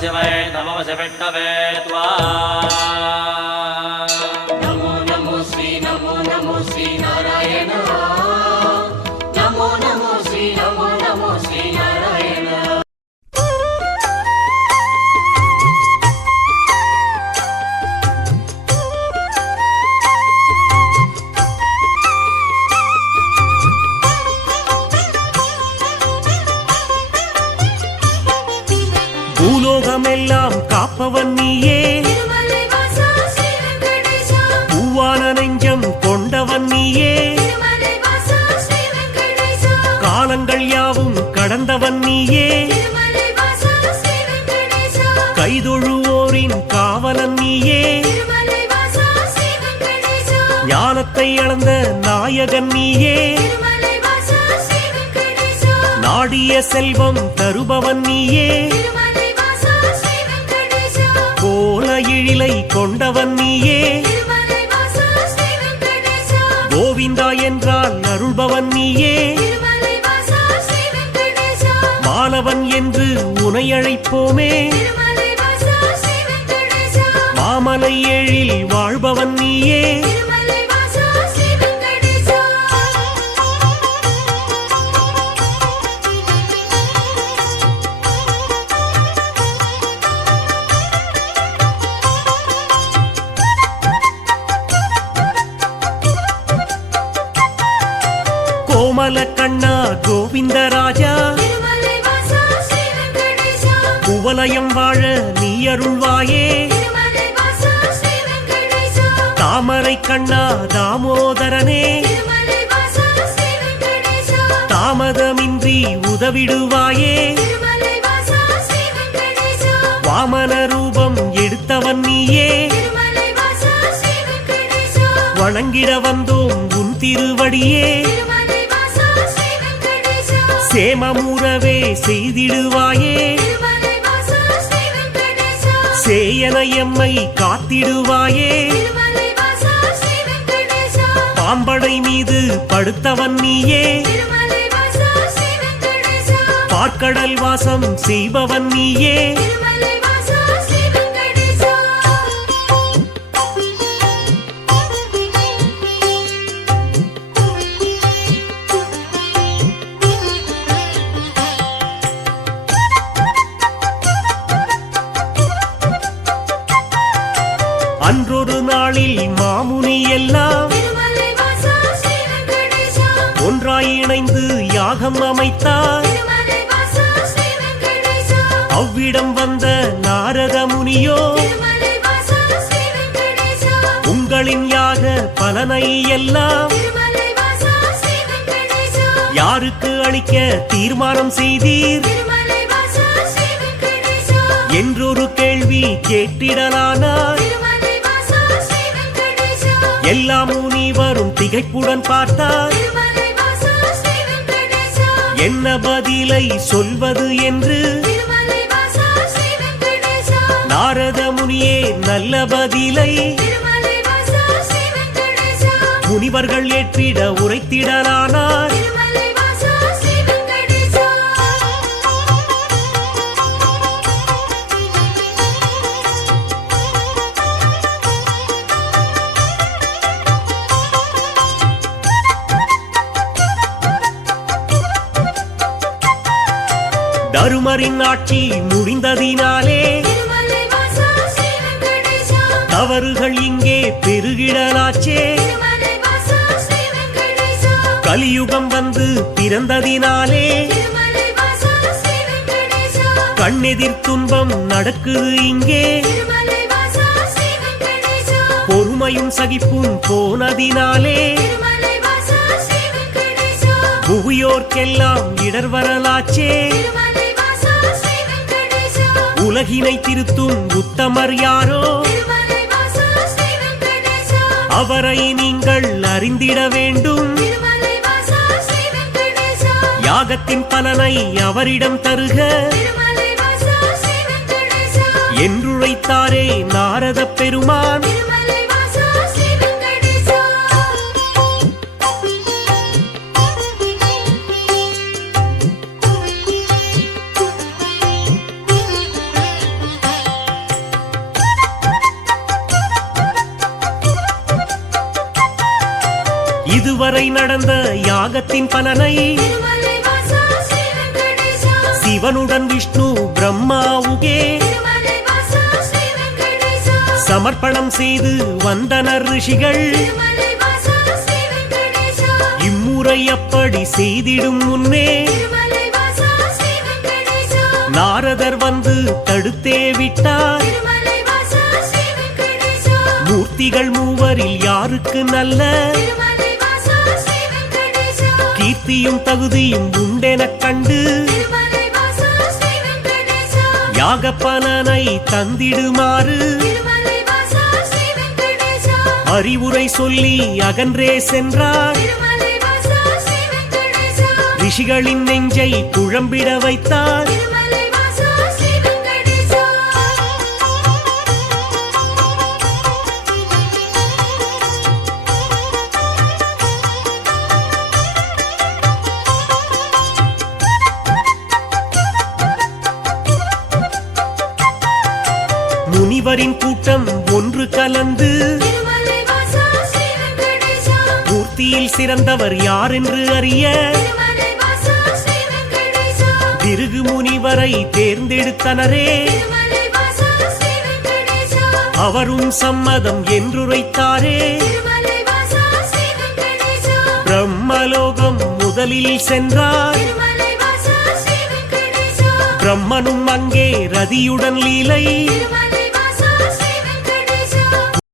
शिवाय नमो शिविष्णवे त्वा नमो नमो श्री नारायण नमो श्री नारायण பூலோகமெல்லாம் காப்பவன் நீயே, பூவான நெஞ்சம் கொண்டவன் நீயே, காலங்கள் யாவும் கடந்தவன் நீயே, கைதொழுவோரின் காவலன் நீயே, ஞானத்தை அளந்த நாயகன் நீயே, நாடிய செல்வம் தருபவன் நீயே, கோல எழிலை கொண்டவன் நீயே, கோவிந்தா என்றால் அருள்பவன் நீயே, மாலவன் என்று உனை அழைப்போமே, மாமலை எழில் வாழ்பவன் நீயே, கோமல கண்ணா கோவிந்தராஜா, குவலயம் வாழ நீ அருள்வாயே, தாமரை கண்ணா தாமோதரனே, தாமதமின்றி உதவிடுவாயே, வாமன ரூபம் எடுத்தவன் நீயே, வணங்கிட வந்தோம் உன் திருவடியே, சேமமுறவே செய்திடுவாயே, சேயனையம்மை காத்திடுவாயே, பாம்படை மீது படுத்தவன் நீயே, பார்க்கடல் வாசம் செய்பவன் நீயே, அன்றொரு நாளில் மாமுனி எல்லாம் ஒன்றாய் இணைந்து யாகம் அமைத்தார், அவ்விடம் வந்த நாரத முனியோ உங்களின் யாக பலனை எல்லாம் யாருக்கு அளிக்க தீர்மானம் செய்தீர் என்றொரு கேள்வி கேட்டிடலானார், எல்லா முனிவரும் திகைப்புடன் பார்த்தார், என்ன பதிலை சொல்வது என்று நாரத முனியே நல்ல பதிலை முனிவர்கள் ஏற்றிட உரைத்திடலானார், தருமரின் ஆட்சி முடிந்ததினாலே தவறுகள் இங்கே பெருகிடலாச்சே, கலியுகம் வந்து பிறந்ததினாலே கண்ணெதிர் துன்பம் நடக்குது இங்கே, பொறுமையும் சகிப்பும் போனதினாலே புவியோர்க்கெல்லாம் இடர் வரலாச்சே, உலகினை திருத்தும் உத்தமர் யாரோ அவரை நீங்கள் அறிந்திட வேண்டும், யாகத்தின் பலனை அவரிடம் தருக என்றுரைத்தாரே நாரத பெருமான். இதுவரை நடந்த யாகத்தின் பலனை திருமலை வாசா ஸ்ரீ வெங்கடேசா சிவனுடன் விஷ்ணு பிரம்மாவுகே திருமலை வாசா ஸ்ரீ வெங்கடேசா சமர்ப்பணம் செய்து வந்தனர் ரிஷிகள் திருமலை வாசா ஸ்ரீ வெங்கடேசா இம்முறை அப்படி செய்திடும் முன்னே திருமலை வாசா ஸ்ரீ வெங்கடேசா நாரதர் வந்து தடுத்தே விட்டார் திருமலை வாசா ஸ்ரீ வெங்கடேசா மூர்த்திகள் மூவரில் யாருக்கு நல்ல திருமலை வாசா ஸ்ரீ வெங்கடேசா கீர்த்தியும் தகுதியும் உண்டெனக் கண்டு திருமலை வாசா ஸ்ரீ வெங்கடேசா யாக பலனை தந்திடுமாறு திருமலை வாசா ஸ்ரீ வெங்கடேசா அறிவுரை சொல்லி அகன்றே சென்றார் திருமலை வாசா ஸ்ரீ வெங்கடேசா ரிஷிகளின் நெஞ்சை குழம்பிட வைத்தார் திருமலை வாசா ஸ்ரீ வெங்கடேசா முனிவரின் கூட்டம் ஒன்று கலந்து திருமலை வாசா ஸ்ரீ வெங்கடேசா மூர்த்தியில் சிறந்தவர் யார் என்று அறிய திருமலை வாசா ஸ்ரீ வெங்கடேசா பிருகு முனிவரை தேர்ந்தெடுத்தனரே திருமலை வாசா ஸ்ரீ வெங்கடேசா அவரும் சம்மதம் என்றுரைத்தாரே திருமலை வாசா ஸ்ரீ வெங்கடேசா பிரம்மலோகம் முதலில் சென்றார் திருமலை வாசா ஸ்ரீ வெங்கடேசா பிரம்மனும் அங்கே ரதியுடன் லீலை திருமலை